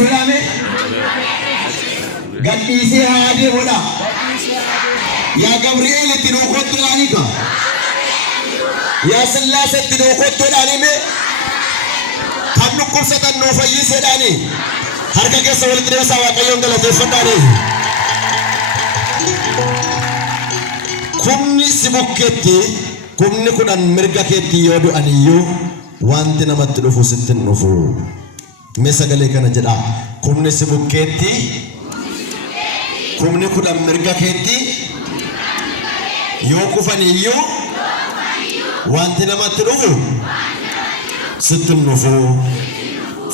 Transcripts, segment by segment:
sulame gadhiisee haa deemudha. Yaa Gabri'eel itti nuu kottuudhaan hiika. Yaa Sillaasee itti nuu kottuudhaan hime. Kan dhukkubsatan nuu fayyiseedhaani. Harka keessa walitti deebisaa Waaqayyoon galateeffadhaani. Kumni si bukkeetti, kumni kudhan mirga keetti yoo du'aniyyuu wanti namatti dhufu sitti hin dhufu. Mee sagalee kana jedha. Kumni si bukkeetti, kumni kudhan mirga keetti yoo kufaniyyuu wanti namatti dhufu sitti hin dhufu.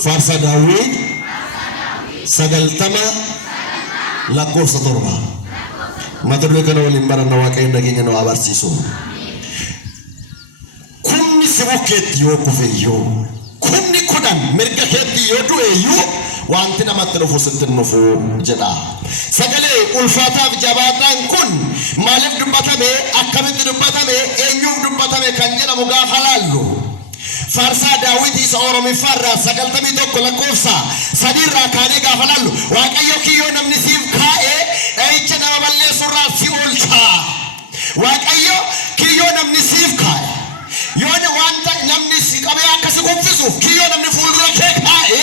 Faarsa Daawit 90 lakkoofsa 7. Mata duree kana waliin baranna Waaqayyoon nageenya nu abarsiisu. Kumni si bukkeetti yoo kufeyyuu, kumni kudhan mirga keetti yoo du'eyyuu wanti namatti dhufu sitti hin dhufu jedha. Sagalee ulfaataaf jabaataan kun maaliif dubbatame, akkamitti dubbatame, eenyuuf dubbatame kan jedhamu gaafa laallu Faarsaa Daawit isa Oromiffaarraa 91 lakkoofsa 3 irraa kaanee gaafa laallu Waaqayyo kiyyoo namni siif kaa'ee dha'icha nama balleessurraa si oolcha. Waaqayyo kiyyoo namni siif kaa'e yoo wanta namni si qabee akka si kuffisuuf kiyyoo namni fuuldura kee kaa'e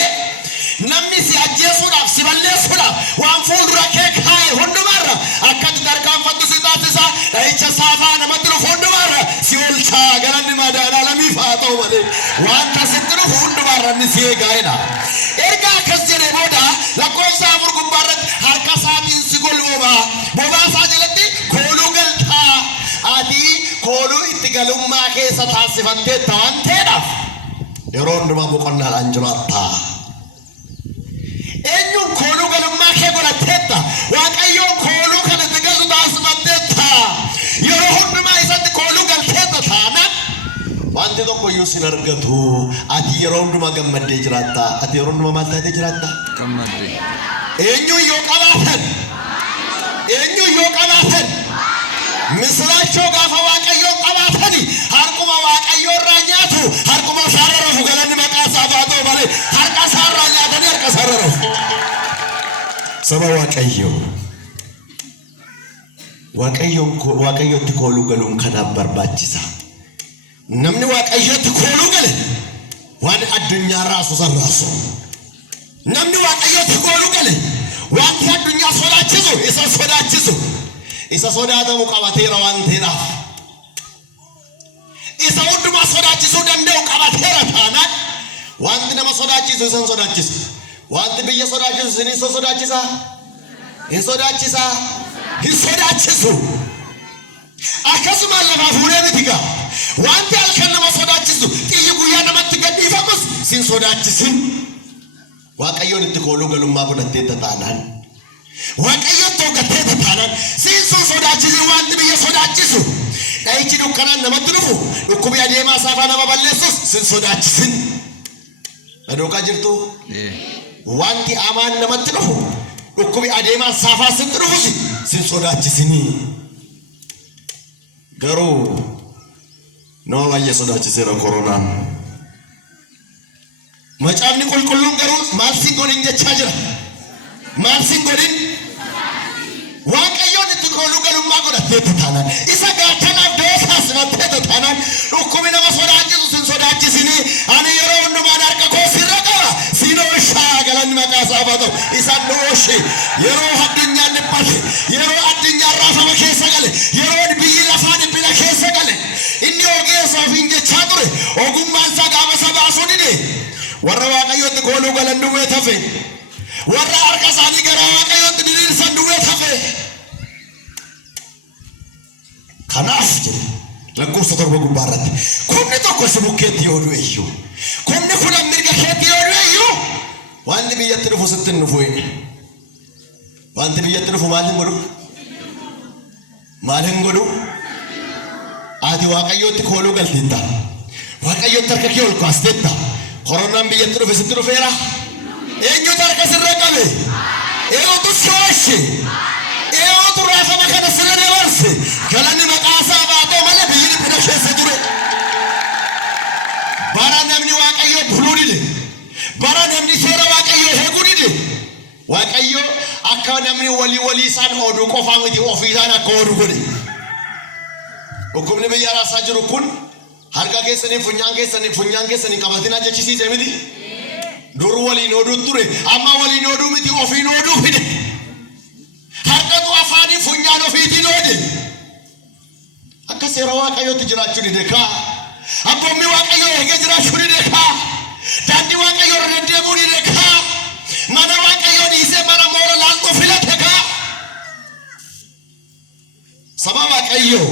namni si ajjeesuudhaaf si balleessuudhaaf waan fuuldura kee kaa'e hundumarra akka tarkaanfattu si taasisa. Dha'icha saafaa namatti dhufu hundumarra si oolcha. Galanni madaala lamiif haa ta'u malee wanta sitti dhufu hundumarra inni si eegaa'edha. Erga akkas jedhee booda lakkoofsa 4 gubbaarratti harka isaatiin si golbooba. Bobaa isaa jalatti kooluu galtaa. Ati kooluu itti galummaa keessa taasifatteetta waan ta'eedhaaf yeroo hundumaa boqonnaadhaan jiraatta. Eenyuun kooluu galummaa kee godhatteetta? Waaqayyoon kooluu kana itti galu taasifatteetta. Yeroo hundumaa isatti kooluu galteetta taanaan wanti tokko iyyuu sin argatu. Ati yeroo hundumaa gammaddee jiraatta. Ati yeroo hundumaa maal taatee jiraatta? Gammaddee. Eenyuun yoo qabaatan misiraachoo gaafa Waaqayyoon qabaatani harkuma Waaqayyoo irraa nyaatu, harkuma isaarra rafu. Galanni maqaa isaa haa ta'u malee harka isaarraa nyaatanii harka isaarra rafu. Saba Waaqayyootti kooluu galuun kanaaf barbaachisa. Namni Waaqayyootti kooluu gale waan addunyaa raasu san raasu. Namni Waaqayyootti kooluu gale wanti addunyaa sodaachisu isa sodaachisu. Isa sodaatamu qabateera waan ta'eedhaaf. Isa hundumaa sodaachisuu danda'u qabateera taanaan wanti nama sodaachisu isan sodaachisu. Wanti biyya sodaachisu isin isa sodaachisa? Hin sodaachisa? Hin sodaachisu. Akkasuma lafaa fuudhee miti gaa. Wanti halkan nama sodaachisu xiyyi guyyaa namatti gadhiifamus sin sodaachisin. Waaqayyoon itti kooluu galummaa godhatteetta taanaan, Waaqayyoon toogatteetta taanaan sin sodaachisin. Wanti biyya sodaachisu dha'ichi dukkanaan namatti dhufu, dhukkubi adeemaa saafaa nama balleessus sin sodaachisin. Adookaa jirtu? Wanti amaan namatti dhufu, dhukkubi adeemaa saafaa sitti dhufus sin sodaachisinii. Garuu nama baay'ee sodaachiseera koronaan. Macaafni qulqulluun garuu maal sin godhin jechaa jira? Maal sin godhin? Waaqayyoon itti kooluu galummaa godhatteetta taanaan, isa gaachanaaf doosaas matteetta taanaan dhukkubi nama sodaachisu sin sodaachisinii. Ani yeroo hundumaan harka koo sirra qaba sin oolshaa. Galanni maqaa isaa haa ta'u. Isaan nu oolche yeroo addunyaan dhiphate, yeroo addunyaan raafama keessa gale, yeroo biyyi lafaa dhiphina keessa gale inni ogeessaaf hin jechaa ture. Ogummaan isaa gaafa isa baasuu dide warra Waaqayyootti kooluu galan duwwee tafe, warra harka isaanii gara Waaqayyootti diriirsan duwwee tafe. Kanaaf jedhe lakkoofsa 7 gubbaarratti kumni tokko si bukkeetti yoo du'eyyuu, kumni kudhan mirga keetti yoo du'eyyuu wanti biyyatti dhufu sitti hin dhufu. Wanti biyyatti dhufu maal hin godhu? Maal hin godhu? Ati Waaqayyootti kooluu galteetta, Waaqayyootti harka kee ol kaasteetta. Koronaan biyyatti dhufe sitti dhufeera? Eenyutu harka sirra qabe? Eenyutu si oolche? Eenyutu raafama kana sirra dabarse? Galanni maqaa isaa haa ta'u malee biyyi dhiphina keessa ture. Bara namni Waaqayyoo buluu dide, bara namni seera Waaqayyoo eeguu dide waaqayyo akka namni walii isaan hoduu qofaa miti ofii isaan akka hoduu godhe. Dhukkubni biyya raasaa jiru kun harka keessanii funyaan keessanii qabatina jechisiise miti. Dur waliin hoduu ture amma waliin hoduu miti ofiin hoduu fide. Harkatu afaanii funyaan ofiitiin hode. Akka seera waaqayyootti jiraachuu dide kaa. Abboommi waaqayyoo eegee jiraachuu dide kaa. Daandii waaqayyoo irra deddeemuu dide kaa. Mana waaqayyoo dhiisee mana moora laaltuu filate kaa. Saba waaqayyoo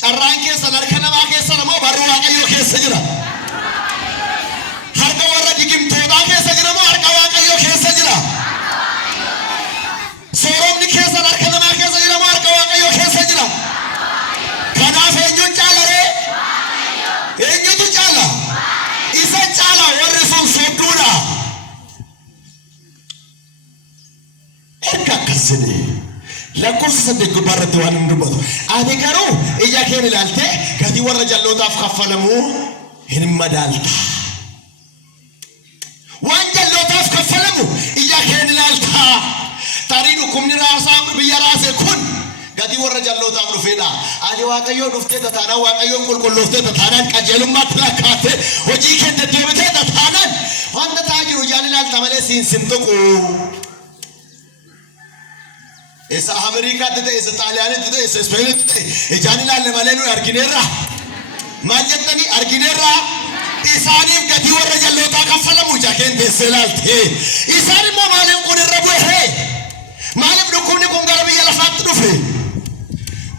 carraan keessa harka namaa keessa namoo barruu waaqayyoo keessa jira. Harka warra digimtootaa keessa jira moo harka waaqayyoo keessa jira? Sooromni keessa harka namaa keessa jira moo harka waaqayyoo keessa jira? Kanaaf eenyuun caala ree? Eenyutu caala? Isa caala warri sun sobduudha. Erga akkas jedhee lakkoofsa 8 gubbaarratti waan hin dubbatu. Ati garuu ija kee ilaaltee gatii warra jallootaaf kaffalamuu hin madaalta. Waan jallootaaf kaffalamu ija kee ilaalta. Tarii dhukkubni raasaa biyya raase kun gatii warra jallootaaf dhufeedha. Ati waaqayyoo dhuftee taanaan waaqayyoon qulqullooftee taanaan qajeelummaatti lakkaattee hojii kee deddeebitee taanaan wanta ta'aa jiru ijaan ilaalta malee siin tuqu. Esa Amerika tete esa Italiani tete esa Spain tete ejani la malenu arginerra majetani arginerra isani gadi warra jallota kafalamu jakente selalte isani mo malem qonirra buhe malem dukuni kun garbi yala fat dufe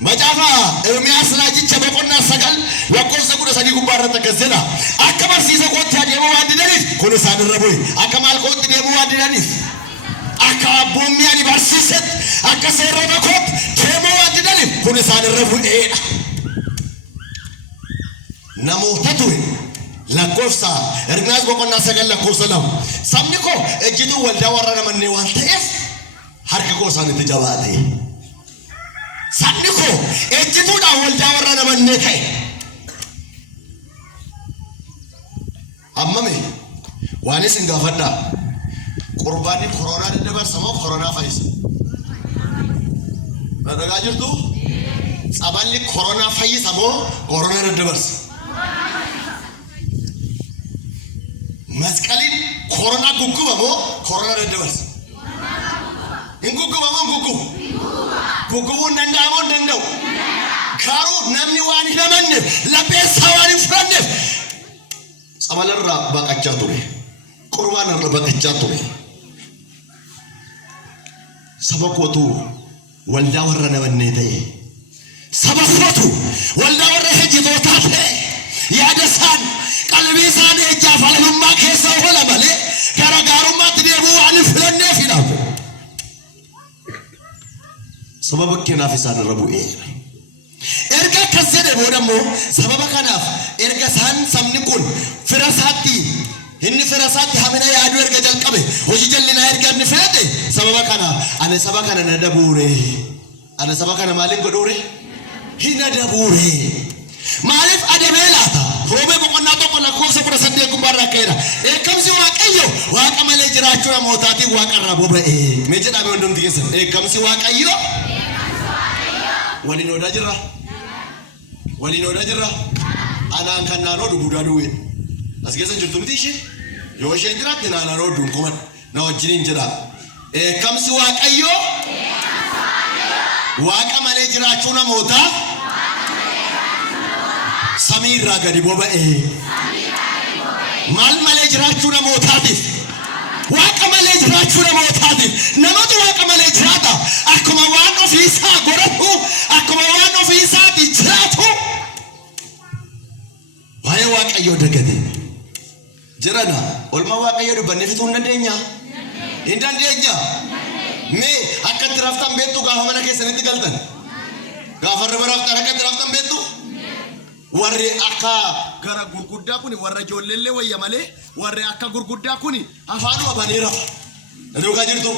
majafa Ermias rajicha baqonna sagal lakkosa kuda sadi gubbarra takazela akabar sisa qotti ademo wadinani kun isani rabuy akamal qotti demo wadinani Akabummi ani barsiiset akka seera bakot deemoo wanti dalif kun isaan irra bu'eedha. Namoota ture lakkoofsa Ermiyaas boqonnaa 9 lakkoofsa 2 sabni koo ejjituu waldaa warra namannee waan ta'eef harka koo isaanitti jabaate. Sabni koo ejjituudhaan waldaa warra namannee ta'e. Ammame waan isin gaafadhaa. Qurbani corona de bersama corona faiz. Nadaga jirtu? Saballi corona faiz amo corona de bers. Maskalin corona gugu amo corona de bers. Ingugu amo gugu. Gugu nanda amo nandau. Karu namni wani namanne la pesa wani frande. Sabalarra baqacha ture. Qurbana ra baqacha ture. Sabakotu waldaa warra namannee ta'e sabakotu waldaa warra hejjitootaa ta'e yaada isaan qalbii isaan ejjaaf halalummaa keessa oola malee garaagarummaatti deemuu waan filanneef hidhaaf sababa kanaaf isaan irra bu'ee erga akkas jedhe boodammoo sababa kanaaf erga isaan sabni kun fira isaatti inni fira isaatti hamina yaaduu erga jalqabe hojii jallinaa erga inni fedhe sababa kana ane sababa kana nadabuure ane sababa kana maaliif godhuure hina dabuure maaliif adameelaata roobee boqonnaa tokko lakkoofsa 18 gubbaarraa ka'eera eekamsi waaqayyo waaqa malee jiraachuu namootaatiin waaqarraa boba'e mee jedhame hundumti keessan eekamsi waaqayyo waliin odaa jirra anaan kan naanoo dhuguudaa duwwee as keessa jirtu miti ishee yoo isheen jiraatti naanoo dunkuman na wajjiniin jira eekamsi waaqayyo waaqa malee jiraachuu namootaa samii irraa gadi boba'e maal malee jiraachuu namootaatiif waaqa malee jiraachuu namootaatiif namatu waaqa malee jiraata akkuma waan ofiisaa godhatu akkuma waan ofiisaati jiraatu waa'ee waaqayyoo dagate jirana olma waaqayyo dubbanne fituu hin dandeenya mee akka tiraftan beektu gaafa mana keessanitti galtan gaafa ribaraftan akka tiraftan beektu warri akka gara gurguddaa kun warra ijoolleellee wayya malee warri akka gurguddaa kun afaanuma banee rafa dhaggaa jirtu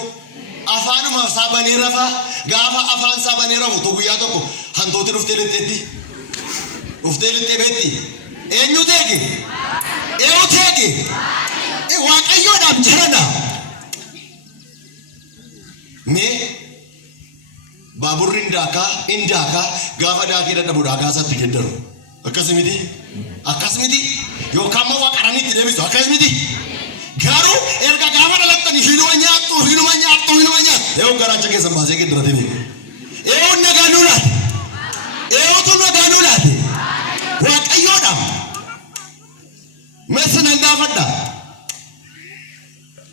afaanuma sabanee rafa gaafa afaan sabanee rafu to guyyaa tokko hantooti dhuftee lixxeetti beetti eenyu teege waaqayyoodhaaf jirana mee baaburri indaaka gaafa daakii dadhabu daakaasaatti geddaru akkasumiti yookaan immoo waaqaraniitti deebisu akkasumiti garuu erga gaafa dhalattanii hinuma nyaattu eeyoon garaacha keessan baasee geddarate beeku eeyoon nagaanuu laate eeyootu nagaanuu laate waaqayyoodha meessinan gaafadha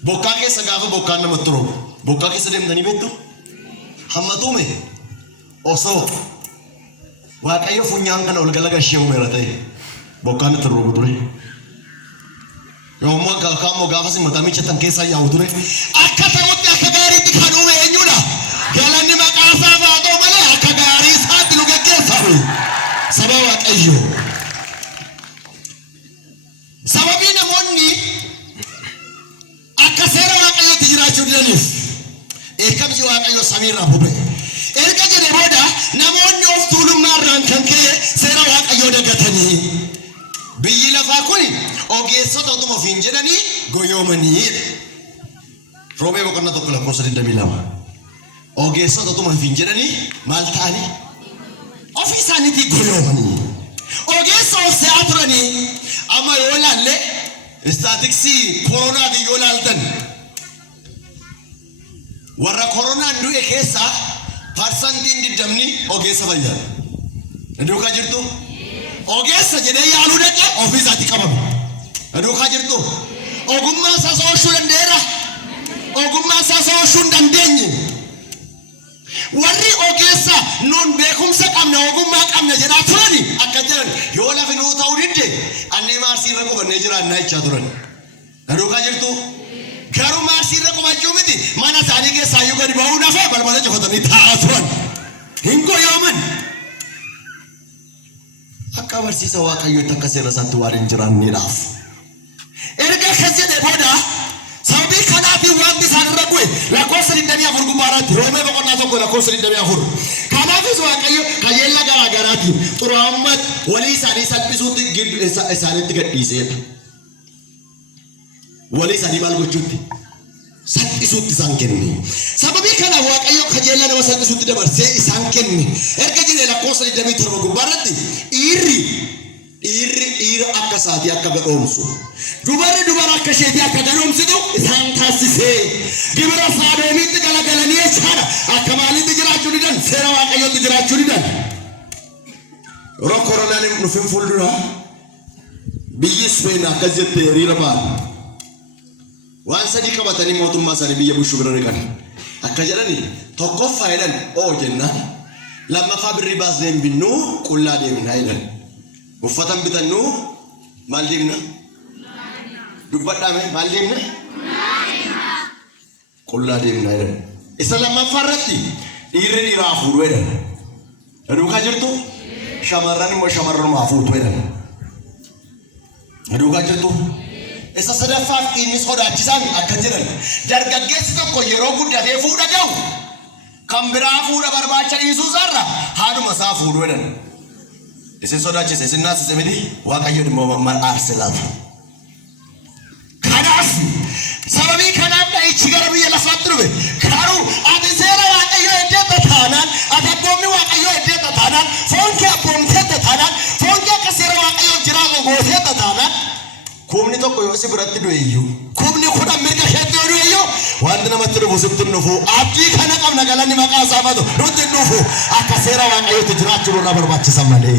bokkaa keessa gaafa bokkaan namatti roobu bokkaa keessa deemtanii beektu hammatuume osoo waaqayyo funyaan kana ol galaga ishee uumeera ta'e bokkaan itti roobu ture yoommoo kaammoo gaafas matamicha tan keessaa yaa'u ture akka ta'utti akka gaariitti kan uume eenyudha galanni maqaa isaa haa ta'u malee akka gaarii isaatti nu geggeessa saba waaqayyo sababii namoonni akka seera waaqayyootti jiraachuu didaniif eekamsi waaqayyo samiirraa bubba'e erga jedhe booda namoonni of tuulummaarraan kan ka'e seera waaqayyoo dagatanii biyyi lafaa kun ogeessota utuma ofiin jedhanii goyoomanii roobee boqonnaa tokko lakkoofsa 22 ogeessota utuma ofiin jedhanii maal ta'anii ofii isaaniitii goyoomanii ogeessa of se'aa turanii amma yoo laalle istaatiksii koronaatiin yoo laaltan warra koronaan du'e keessaa parsantiin 20 ogeessa fayyada duukaa jirtu ogeessa jedhee yaaluu dhaqe ofii isaatti qabame duukaa jirtu ogummaa isaa so'ochuu danda'eera ogummaa isaa so'ochuu hin dandeenye warri ogeessa nuun beekumsa qabna ogummaa qabna jedhaa turani akka jiran yoo lafi nuu ta'uu didde annee maarsii irra qubannee jiraannaa jechaa turan duukaa jirtu garuu maarsii irra qubachuu miti mana isaanii keessaa iyyuu gadi ba'uu nafee balbala cufatanii taa'aa turan hin goyooman akka barsiisa waaqayyootti akka seera isaatti waan hin jiraanneedhaaf erga akkas jedhe booda sababii kanaatiin wanti isaan irra bu'e lakkoofsa 24 gubbaarratti roomee boqonnaa tokko lakkoofsa 24 kanaafis waaqayyo qajeella garaa garaatiin xuraa'ummaa walii isaanii salphisuutti isaanitti gadhiiseedha walii isaanii maal gochuutti salphisuutti isaan kenne sababii kana waaqayyo qajeella nama salphisuutti dabarsee isaan kenne erga jedhe lakkoofsa 27 gubbaarratti dhiirri akka isaatii akka gadhoomsu dubarri dubara akka isheetii akka gadhoomsitu isaan taasisee gibira saadooniitti galagalanii jechaadha akka maalitti jiraachuu didan seera waaqayyootti jiraachuu didan yeroo koronaan dhufin fuuldura biyyi Speen akkas jette hiriira ba'an waan sadii qabatanii mootummaa isaanii biyya bushuu bira dhiqan akka jedhani tokkoffaa jedhan oo jennaan lammaffaa birrii baasnee hin binnu qullaa deemnaa jedhan uffatan bitannu maal deemna dubbadhaame maal deemna qullaa deemnaa jedhan isa lammaffaa irratti dhiirri dhiiraa hafuudhu jedhan duukaa jirtu shamarran immoo shamarranuma hafuutu jedhan duukaa jirtu isa sadaffaaf inni sodaachisaan akka jiran dargaggeessi tokko yeroo guddatee fuudha ga'u kan biraa fuudha barbaacha dhiisuu isaarra haadhuma isaa fuudhu jedhan isin sodaachise isin naasise miti waaqayyo dhimma aarse laata kanaaf sababii kanaaf dha'ichi gara biyya lafaatti dhufe garuu ati seera waaqayyo heddeetta taanaan ati abboommi waaqayyo heddeetta taanaan foon kee abboomteetta taanaan foon kee akka seera waaqayyo jiraatu gooteetta taanaan kumni tokko yoo si biratti du'e iyyuu kumni kudhan mirga isheetti yoo du'e iyyuu wanti namatti dhufu sitti dhufu abdii kana qabna galanni maqaa isaa badu nutti dhufu akka seera waaqayyootti jiraachuu nurraa barbaachisa malee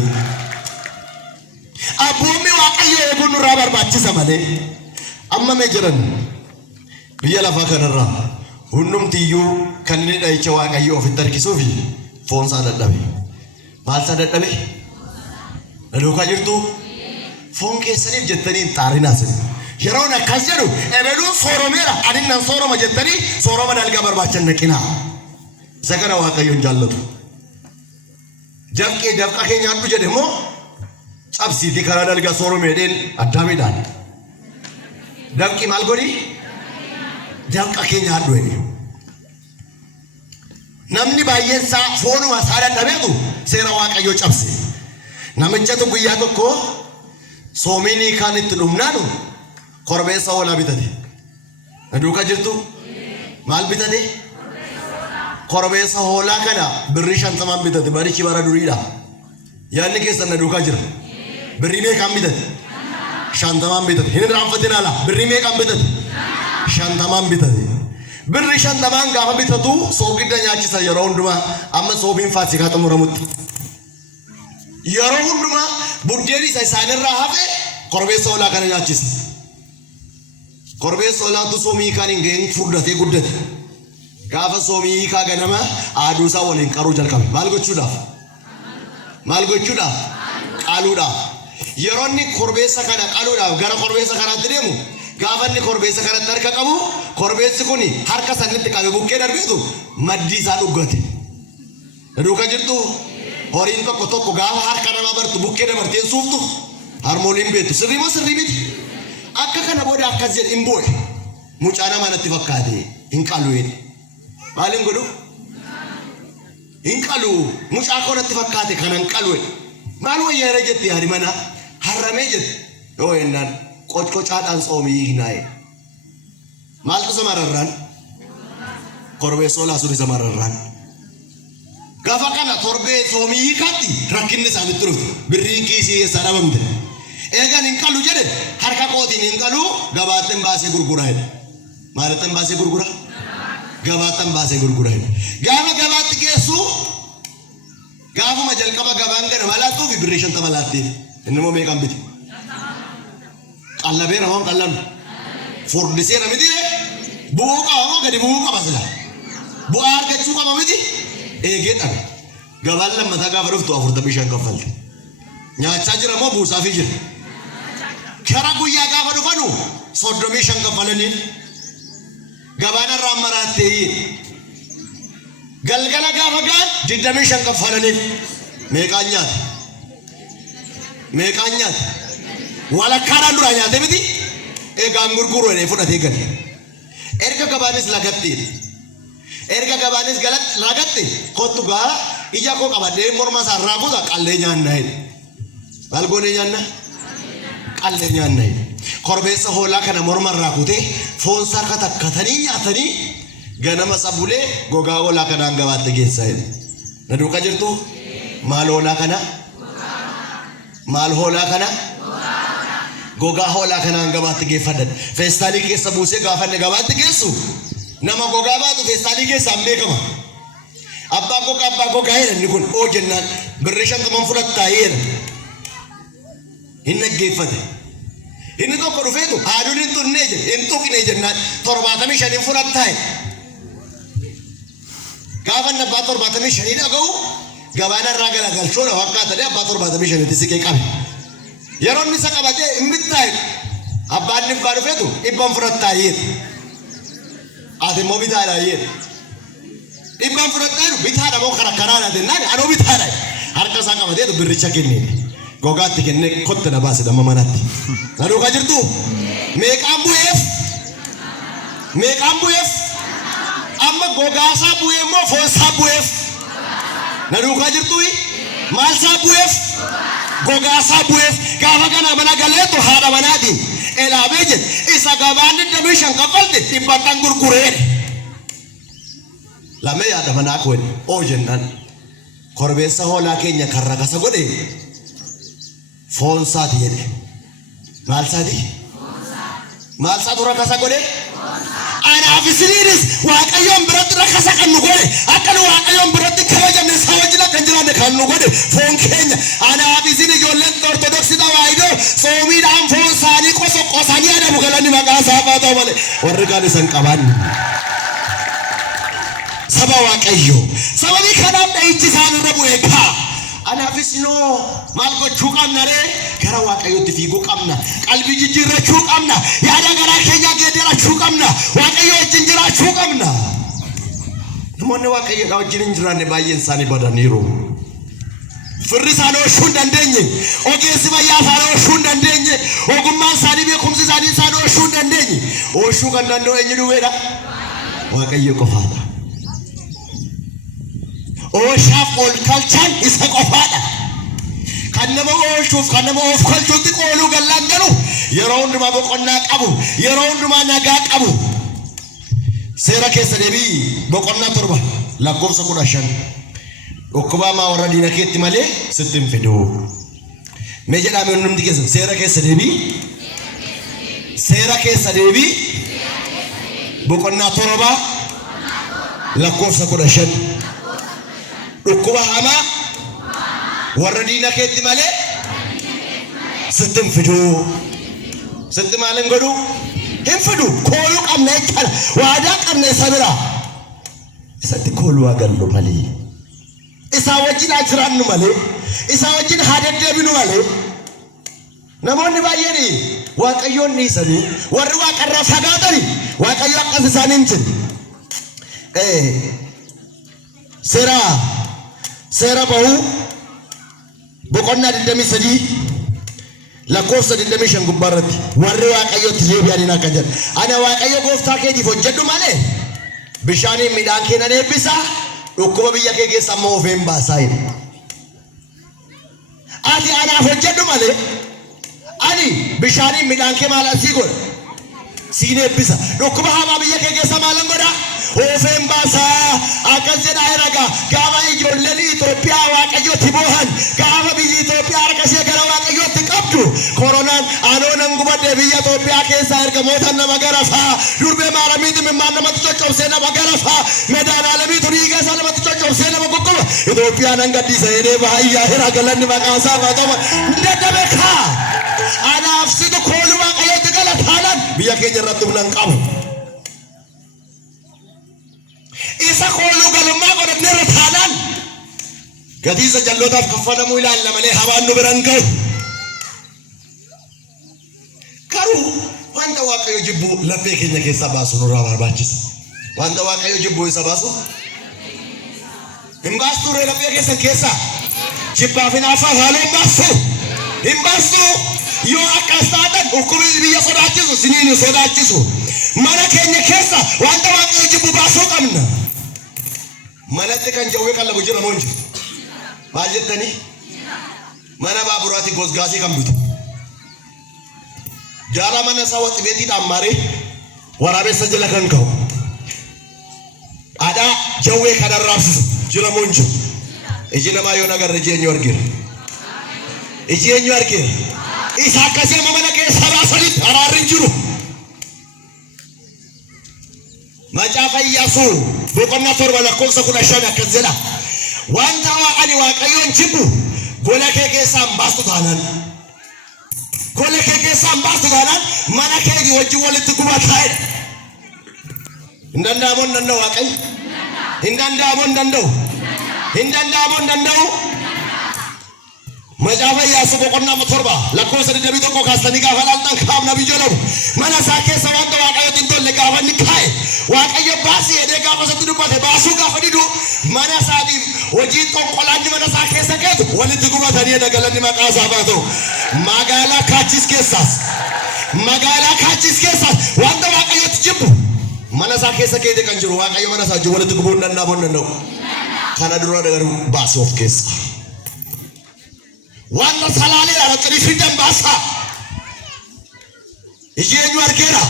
abboommi waaqayyo eeguun nurraa barbaachisa malee amma mee jiran biyya lafaa kanarraa hundumtiyyuu kan inni dha'icha waaqayyo ofitti harkisuufi foon isaa dadhabe maal isaa dadhabe duukaa jirtu foon keessaniif jettanii hin xaarinaas yeroon akkas jedhu ebeluun sooromeera adinnan sooroma jettanii sooroma dalga barbaachan naqinaa isa kana waaqayyoon jaallatu dafqa keenya hadhu jedhe moo cabsiitii karaa dalga sooromeedheen addaamiidhaan dafqi maal godhi dafqa keenya hadhu jedhe namni baay'een isaa foonuma isaa dadhabeetu seera waaqayyoo cabse namichatu guyyaa tokko soomini kan itti dhumnaanu korbeessa hoolaa bitate duukaa jirtu maal bitate korbeessa hoolaa kana birrii 50 bitate barichi bara duriidha. Yaadni keessan na duukaa jira. Birrii meeqaan bitate? 50 bitate. Hin raanfatin ala birrii meeqaan bitate? 50 bitate. Birrii 50 gaafa bitatu soogidda nyaachisa yeroo hundumaa amma soobiin faasikaa xumuramutti. Yeroo hundumaa buddeeni isa isaanirraa hafe korbeessa hoolaa kana nyaachisa. Korbeessa hoolaatu soomii kan hin ga'in furdatee guddate. Gaafa soomii kaa ganama aaduusaa waliin qaruu jalqabe. Maal gochuudhaaf? Maal gochuudhaaf? Qaluudhaaf. Yeroo inni korbeessa kana qaluudhaaf gara korbeessa kanaatti deemu gaafa inni korbeessa kanatti harka qabu korbeessi kun harka sanitti qabe bukkee darbeetu maddii isaa dhuggate. Duuka jirtu horiin tokko gaafa harka namaa bartu bukkee dabarteen suuftu harmooliin beektu sirrii moo sirrii miti? Akka kana booda akkas jedhe hin boo'e. Mucaa nama natti fakkaate hin qaluun. Maaliin godhu? Hin qalu. Mucaa koo natti fakkaate kanan qaluun. Maal wayyaara jetti yaadi mana harramee jette. Yoo jennaan qococaadhaan soomii hinaa'e. Maaltu samararraan? Korbeessa hoolaa sun samararraan. Gaafa kana torbee soomii hiikaatti rakkinni isaanitti dhufte. Birriin kiisii keessaa dhabamte. Eegan hin qalu jedhe harka kootiin hin qalu gabaatteen baasee gurgura jedhe. Maalittiin baasee gurgura? Gabaatteen baasee gurgura jedhe. Gaafa gabaatti geessu gaafuma jalqaba gabaan gana malaattuu fi birrii 50 malaattiif. Inni immoo meeqaan biti? Qallabee namoon qallamne. Furdisee namiti bu'uu qaba moo gadi bu'uu qaba sila? Bu'aa argachuu qaba miti? Eegee dhabe. Gabaan lammataa gaafa dhuftu 45 kaffalte. Nyaachaa jira moo buusaafii jira? Kara guyyaa gaafa dhufanu 35 kaffalanii gabaan irraa maraattee galgala gaafa gaan 25 kaffalanii meeqaan nyaata? Meeqaan nyaata? Walakkaadhaan dura nyaate miti? Eegaan gurguru jedhee fudhatee gale. Erga gabaanis lagatte. Erga gabaanis lagatte kottu gaa ija koo qabadhee morma isaa irraa kutaa qallee nyaannaa jedhe. Maal goonee nyaanna? Qallee nyaanna jedhe. Korbeessa hoolaa kana morma irraa kutee foon isaa katakkatanii nyaatanii ganama sabulee gogaa hoolaa kanaan gabaatti geessaa jedhe. Na duukaa jirtu? Maal hoolaa kana? Maal hoolaa kana? Gogaa hoolaa kanaan gabaatti geeffadhan. Feestaalii keessa buusee gaafanne gabaatti geessu nama gogaa baatu feestaalii keessaan beekama. Abbaa gogaa jedhan kun oo jennaan birrii 50 fudhattaa jedhan. Hin dhaggeeffate. Inni tokko dhufeetu haaduun hin tunnee jedhe hin tuqnee jennaan 75 fudhattaa jedhe. Gaafa abbaa 75 dhaga'u gabaan irraa galagalchoon fakkaata abbaa 75 siqee qabe. Yeroo inni isa qabatee hin bittaa abbaan dhibbaa dhufeetu dhibban fudhattaa jedhe. Ati immoo bitaadhaa jedhe. Dhibban fudhattaa bitaadha moo karakkaraadha jennaan anoo bitaadha. Harka isaa qabateetu birricha kennee. Gogaatti kennee kotte na baase damma manatti. Na duukaa jirtu? Meeqaan bu'eef? Meeqaan bu'eef? Amma gogaasaa bu'ee moo foonsaa bu'eef? Na duukaa jirtu? Maalsaa bu'eef? Gogaasaa bu'eef. Gaafa kana mana galeetu haadha manaatiin elaabee jedhe isa gabaan 25 kaffalte dhibbattan gurguree. Lamee yaada manaa koon oo jennaan korbeessa hoolaa keenya kan rakasa godhe foon saati jedhe. Maal saati? Maal saatu rakasa godhe? Anaaf isiniinis Waaqayyoon biratti rakasa kan nu godhe akka nu Waaqayyoon biratti kabajamne isaa wajjin akka hin jiraanne kan nu godhe foon keenya. Anaaf isin ijoolleen ortodoksii tawaahidoo soomiidhaan foon isaanii qosanii adabu galanni maqaa isaa haa ta'u malee warri kaan isan qaban. Saba Waaqayyoo sababii kanaaf dha'ichi isaan irra bu'ee kaa. Anaafis noo maal gochuu qabna ree? Gara Waaqayyootti fiiguu qabna. Qalbii jijjiirrachuu qabna. Yaada garaa keenya geeddarachuu qabna. Waaqayyo wajjin jiraachuu qabna. Namoonni Waaqayyoodhaa wajjin hin jiraanne baay'een isaanii badaniiru. Firri isaanii oolchuu hin dandeenye. Ogeessi fayyaa isaanii oolchuu hin dandeenye. Ogummaan isaanii beekumsi isaanii oolchuu hin dandeenye. Oolchuu kan danda'u eenyu duwweedha? Waaqayyo qofaadha. Ooshaaf ol kalchaan isa qofaadha. Kan nama oolchuuf kan nama of kalchuutti qooluu gallaan galu yeroo hundumaa boqonnaa qabu yeroo hundumaa nagaa qabu. Seera keessa deebii boqonnaa 7 lakkoofsa 15 dhukkuba maa warra diina keetti malee sitti hin fidu. Mee jedhame hundumti keessa seera keessa deebii boqonnaa 7 lakkoofsa 15 dhukkuba hamaa warra diina keetti malee sitti hin fidu. Sitti maal hin godhu hin fidu. Kooluu qabna jechaadha. Waadaa qabna isa bira. Isatti kooluu agarru malee. Isaa wajjin ajiraannu malee. Isaa wajjin haa deddeebinu malee. Namoonni baay'een Waaqayyoon dhiisanii warri Waaqarraa fagaatanii Waaqayyo akkas isaanii hin jenne. Seera bahuu boqonnaa 23 lakkoofsa 25 gubbaarratti warri Waaqayyotti deebi'anii akka jedhan ana Waaqayyo gooftaa keetiif hojjedhu malee bishaaniin midhaan kee nan eebbisa dhukkuba biyya kee keessa ammoo of hin baasaa jedhe. Ati anaaf hojjedhu malee ani bishaaniin midhaan kee maal asii godha siin eebbisa dhukkuba hamaa biyya kee keessa maalan godha of hin baasaa. Akkas jedha hiraga gaafa ijoolleen Itoophiyaa Waaqayyotti boohan gaafa biyyi Itoophiyaa harka ishee gara Waaqayyotti qabdu koronaan anoonan gubadde biyya Itoophiyaa keessa ergamootaan nama garafaa durbee maaramiitu mimmaan namatti coccobsee nama garafaa medaan alamiitu dhiiga isaa namatti coccobsee nama gugguba Itoophiyaan an gaddisa jedhee baay'ee hiragalanni maqaan isaa faatoma daddabeekaa anaaf situ kooluu Waaqayyotti galataanan biyya keenya irratti humna hin qabu. Isa kooluu galummaa godhannee irra taanaan gatiisa jallootaaf kaffalamuu ilaalla malee habaan nu biran ga'u. Garuu wanta Waaqayyo jibbu laphee keenya keessaa baasu nurraa barbaachisa. Wanta Waaqayyo jibbu isa baasu hin baastu ree laphee keessan keessaa jibbaaf hinaafaaf haaloo hin baastu. Yoo akkas taatan dhukkubni biyya sodaachisu siniin sodaachisu. Mana keenya keessa wanta Waaqayyo jibbu baasuu qabna. Manatti kan jawwee qallabu jira moo hin jiru? Maal jettanii? Mana baaburaati gosgaasii kan bitu. Jaara mana isaa waxi beetiidhaan maaree waraabessa jala kan ka'u. Adhaa jawwee kan arraabsisu jira moo hin jiru? Iji namaa yoo nagarra iji eenyu argina? Iji eenyu argina? Isa akkasii mana keessa baasanitti araarri hin jiru. Macaafa Iyyaasuu boqonnaa 7 lakkoofsa 15 akkas jedha. Wanta ani Waaqayyoon jibbu gola kee keessaan baastu taanaan mana kee wajjin walitti gubataa jedha. Hin danda'amu hin danda'u Waaqayyo? Hin danda'amu hin danda'u? Macaafa Iyyaasuu boqonnaa 7 lakkoofsa 21 kaastanii gaafa laaltan kaabna biyyoo dhabu mana isaa keessa wanta Waaqayyotti hin tolle gaafa inni kaa'e Waaqayyo baasii jedhee gaafa isatti dubbate baasuu gaafa didu mana isaatiif hojii xonqolaanni mana isaa keessa geetu walitti gubatanii dagalanni maqaa isaa haa ta'u. Magaalaa Kaachis keessaas wanta Waaqayyotti jibbu mana isaa keessa keete kan jiru Waaqayyo mana isaa walitti gubuu hin danda'u. Kana dura garuu baasii of keessa. Wanta salaalee dhaqanii fidan baasa. Iji eenyu argeera?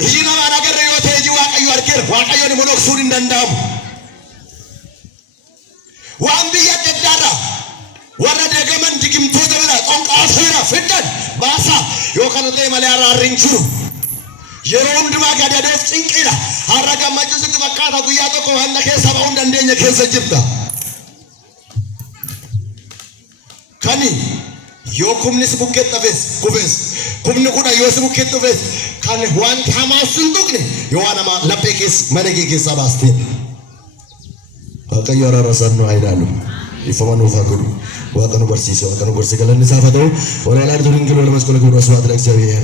Iji nama agarre yoo ta'e iji Waaqayyo argeera. Waaqayyoon immoo dhoksuun hin danda'amu. Waan biyya adda addaarraa warra deegaman digimtoota bira xonqaafeera fidan baasa. Yoo kana ta'e malee araarri hin jiru. Yeroo hundumaa gadadoof cinqiidha. Har'a gammachiisutti fakkaata guyyaa tokko waan keessa ba'uu hin dandeenye keessa jirta. Kani yoo kumni si bukkee dhafes kumni kuna yoo si bukkee dhufes kan waan hamaa sun tuqne yoo waan hamaa laphee keessa mana kee keessaa baastee. Waaqayyo araara isaan nu haa ilaalu. Ifama nuuf haa godhu. Waaqa nu barsiise galanni isaaf haa ta'u. Walaalaa dureen giloo lamas kola gurra suwaati dhaqsee